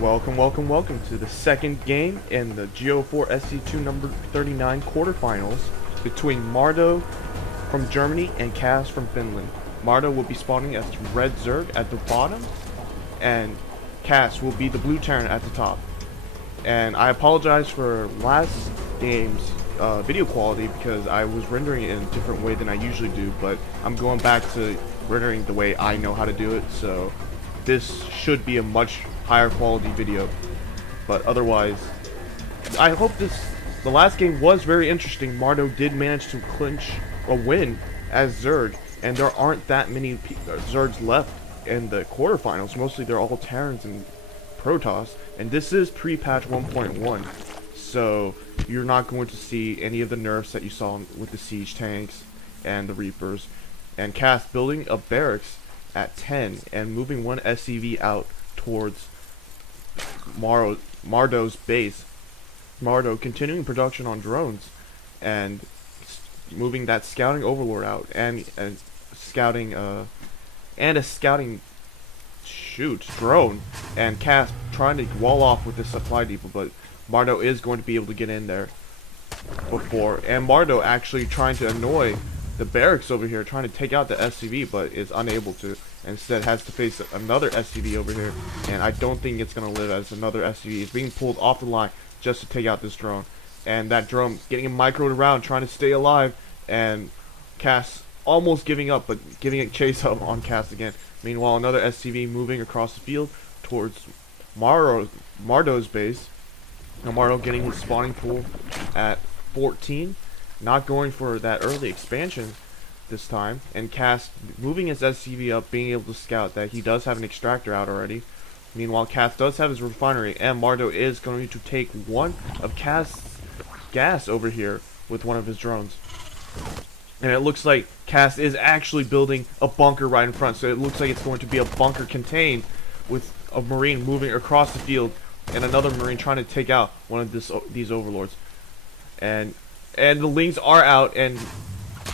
Welcome to the second game in the Go4SC2 number 39 quarterfinals between Mardow from Germany and Cass from Finland. Mardow will be spawning as red Zerg at the bottom, and Cass will be the blue Terran at the top. And I apologize for last game's video quality because I was rendering it in a different way than I usually do, but I'm going back to rendering the way I know how to do it, so this should be a much higher quality video. But otherwise, I hope the last game was very interesting. Mardow did manage to clinch a win as Zerg, and there aren't that many Zergs left in the quarterfinals. Mostly they're all Terrans and Protoss, and this is pre-patch 1.1, so you're not going to see any of the nerfs that you saw with the siege tanks and the Reapers. And Cass building a barracks at 10 and moving one SCV out towards Mardow's base. Mardow continuing production on drones and moving that scouting overlord out and a scouting drone, and Cass trying to wall off with this supply depot, but Mardow is going to be able to get in there before, and Mardow actually trying to annoy the barracks over here, trying to take out the SCV, but is unable to. Instead has to face another SCV over here, and I don't think it's going to live, as another SCV is being pulled off the line just to take out this drone. And that drone getting him microed around, trying to stay alive, and Cass almost giving up, but giving a chase up on Cass again. Meanwhile, another SCV moving across the field towards Mardow's base. Now Mardow getting his spawning pool at 14, not going for that early expansion this time, and Cass moving his SCV up, being able to scout that he does have an extractor out already. Meanwhile, Cass does have his refinery, and Mardow is going to take one of Cass' gas over here with one of his drones. And it looks like Cass is actually building a bunker right in front, so it looks like it's going to be a bunker contained with a Marine moving across the field and another Marine trying to take out one of these overlords. And the Lings are out, and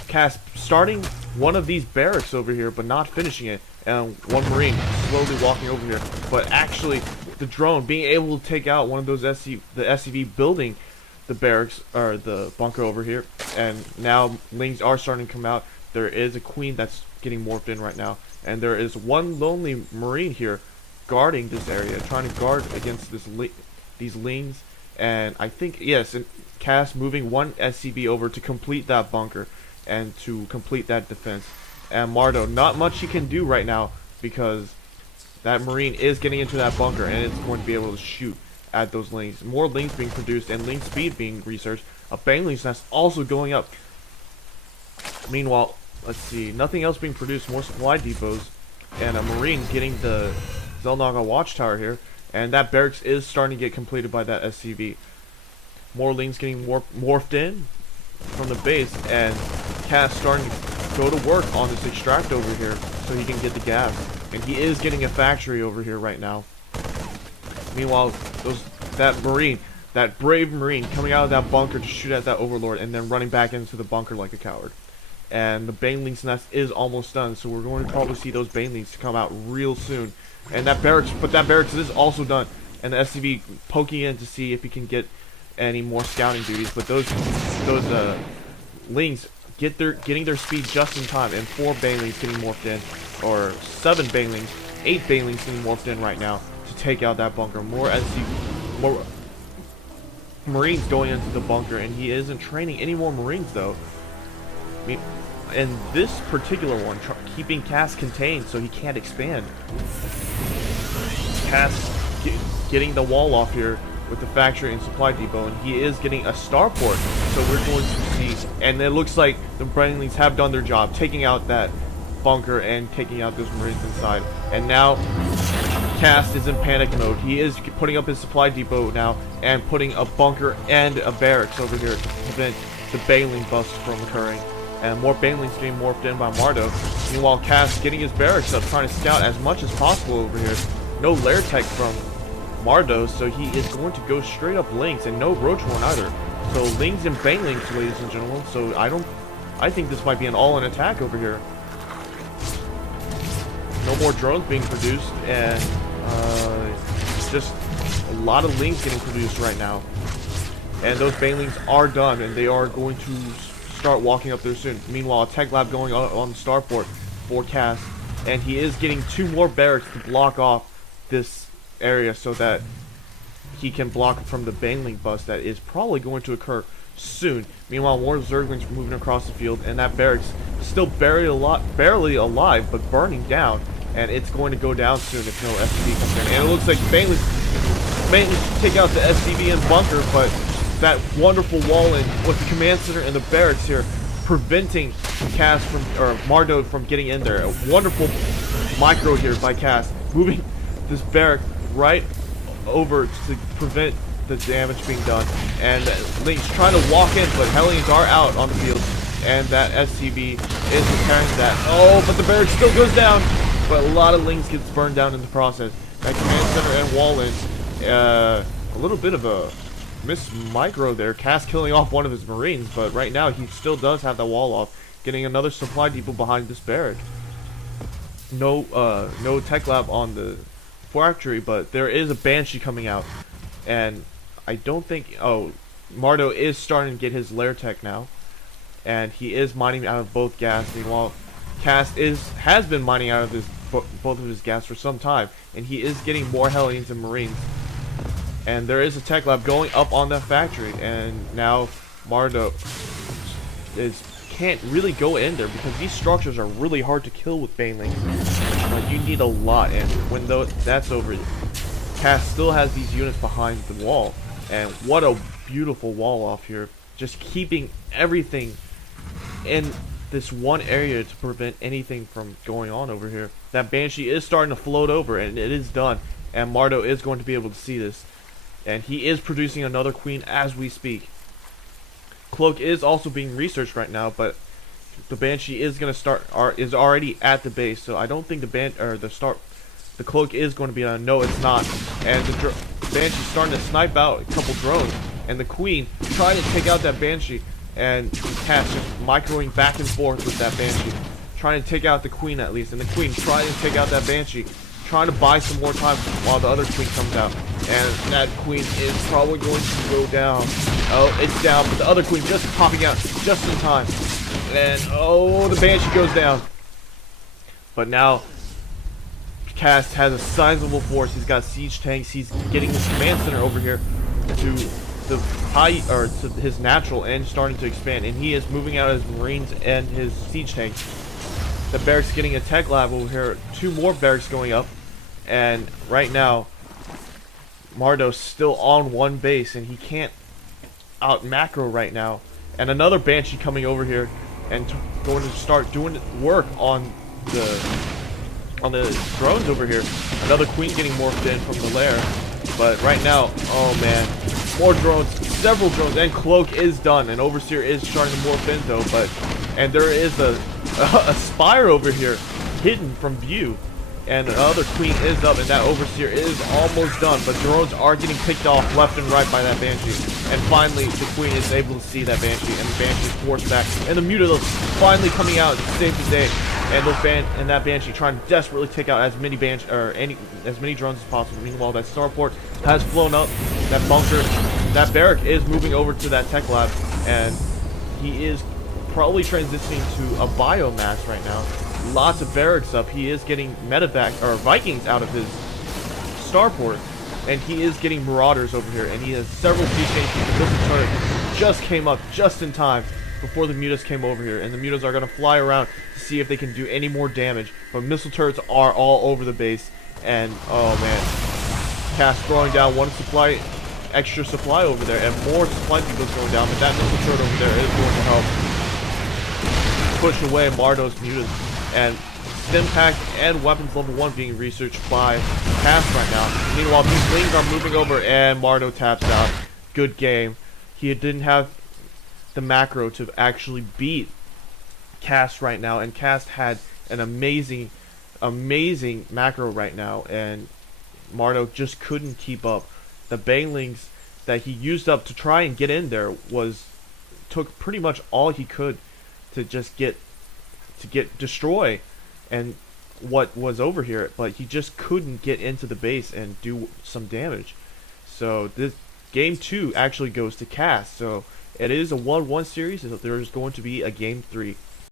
Cass starting one of these barracks over here, but not finishing it, and one Marine slowly walking over here. But actually, the drone being able to take out one of those the SCV building the barracks, or the bunker over here, and now Lings are starting to come out. There is a Queen that's getting morphed in right now, and there is one lonely Marine here guarding this area, trying to guard against these Lings. And I think, yes, and Cass moving one SCV over to complete that bunker and to complete that defense. And Mardow, not much he can do right now because that Marine is getting into that bunker, and it's going to be able to shoot at those Lings. More Lings being produced and Ling speed being researched. A Bangling's nest also going up. Meanwhile, let's see, nothing else being produced. More supply depots, and a Marine getting the xel'naga watchtower here. And that barracks is starting to get completed by that SCV. More Lings getting morphed in from the base, and Cass starting to go to work on this extract over here so he can get the gas. And he is getting a factory over here right now. Meanwhile, that brave Marine coming out of that bunker to shoot at that overlord, and then running back into the bunker like a coward. And the Baneling's nest is almost done, so we're going to probably see those Banelings come out real soon. And that barracks is also done, and the SCV poking in to see if he can get any more scouting duties. But those Lings getting their speed just in time, and 4 Banelings getting morphed in, or 7 Banelings, 8 Banelings getting morphed in right now to take out that bunker. More Marines going into the bunker, and he isn't training any more Marines though. I mean, and this particular one keeping Cass contained so he can't expand. Cass getting the wall off here with the factory and supply depot, and he is getting a starport. So we're going to see, and it looks like the Banelings have done their job, taking out that bunker and taking out those Marines inside. And now Cass is in panic mode. He is putting up his supply depot now and putting a bunker and a barracks over here to prevent the Baneling bust from occurring. And more Banelings getting morphed in by Mardow. Meanwhile, Cass getting his barracks up, trying to scout as much as possible over here. No lair tech from Mardow, so he is going to go straight up Lings, and no Roachhorn either. So Lings and Banelings, ladies and gentlemen. So I think this might be an all-in attack over here. No more drones being produced, and just lot of lings getting produced right now. And those banelings are done, and they are going to start walking up there soon. Meanwhile, a tech lab going on the starport for Cass, and he is getting 2 more barracks to block off this area so that he can block from the baneling bust that is probably going to occur soon. Meanwhile, more Zerglings are moving across the field, and that barracks still barely alive, but burning down, and it's going to go down soon if no SCV comes in. And it looks like banelings take out the SCV and bunker, but that wonderful wall in with the command center and the barracks here preventing Cass from, or Mardow from getting in there. A wonderful micro here by Cass, moving this barrack right over to prevent the damage being done. And Link's trying to walk in, but Hellions are out on the field, and that SCV is repairing that. Oh, but the barrack still goes down, but a lot of Lings gets burned down in the process. That command center and wall in, a little bit of a miss micro there. Cass killing off one of his Marines, but right now he still does have that wall off, getting another supply depot behind this barrack. No tech lab on the factory, but there is a Banshee coming out, and I don't think, oh, Mardow is starting to get his lair tech now, and he is mining out of both gas. Meanwhile, Cass has been mining out of both of his gas for some time, and he is getting more Hellions and Marines. And there is a tech lab going up on that factory, and now Mardow can't really go in there because these structures are really hard to kill with banelings. Like, you need a lot, and when that's over, Cass still has these units behind the wall, and what a beautiful wall off here, just keeping everything in this one area to prevent anything from going on over here. That Banshee is starting to float over, and it is done, and Mardow is going to be able to see this. And he is producing another queen as we speak. Cloak is also being researched right now, but the Banshee is going to start, is already at the base, so I don't think the Cloak is going to be on. No, it's not. And the Banshee's starting to snipe out a couple drones, and the Queen trying to take out that Banshee, and Cass just microing back and forth with that Banshee, trying to take out the Queen at least, and the Queen trying to take out that Banshee, trying to buy some more time while the other Queen comes out. And that Queen is probably going to go down. Oh, it's down, but the other Queen just popping out just in time. And oh, the Banshee goes down. But now Cass has a sizable force. He's got siege tanks. He's getting his command center over here to the high, or to his natural, and starting to expand. And he is moving out his Marines and his siege tanks. The barracks getting a tech lab over here. 2 more barracks going up. And right now, Mardow's still on one base, and he can't out macro right now. And another Banshee coming over here and going to start doing work on the drones over here. Another Queen getting morphed in from the lair. But right now, oh man, more drones, several drones, and Cloak is done, and Overseer is starting to morph in though. And there is a Spire over here hidden from view. And another Queen is up, and that Overseer is almost done, but drones are getting picked off left and right by that Banshee. And finally, the Queen is able to see that Banshee, and the Banshee is forced back. And the Mutalos finally coming out to save the day. And that Banshee trying to desperately take out as many as many drones as possible. Meanwhile, that starport has flown up. That bunker, that barrack is moving over to that tech lab, and he is probably transitioning to a biomass right now. Lots of barracks up. He is getting medevac or Vikings out of his starport, and he is getting Marauders over here, and he has several siege tanks. The missile turret just came up just in time before the Mutas came over here, and the Mutas are going to fly around to see if they can do any more damage. But missile turrets are all over the base, and oh man, Cass throwing down one extra supply over there, and more supply depots going down. But that missile turret over there is going to help push away Mardow's Mutas. And stim pack and weapons level 1 being researched by Cass right now. Meanwhile, these Lings are moving over, and Mardow taps out. Good game. He didn't have the macro to actually beat Cass right now, and Cass had an amazing macro right now, and Mardow just couldn't keep up. The banelings that he used up to try and get in there took pretty much all he could to just destroy and what was over here, but he just couldn't get into the base and do some damage. So this game 2 actually goes to Cast. So it is a 1-1 series, so there's going to be a game 3.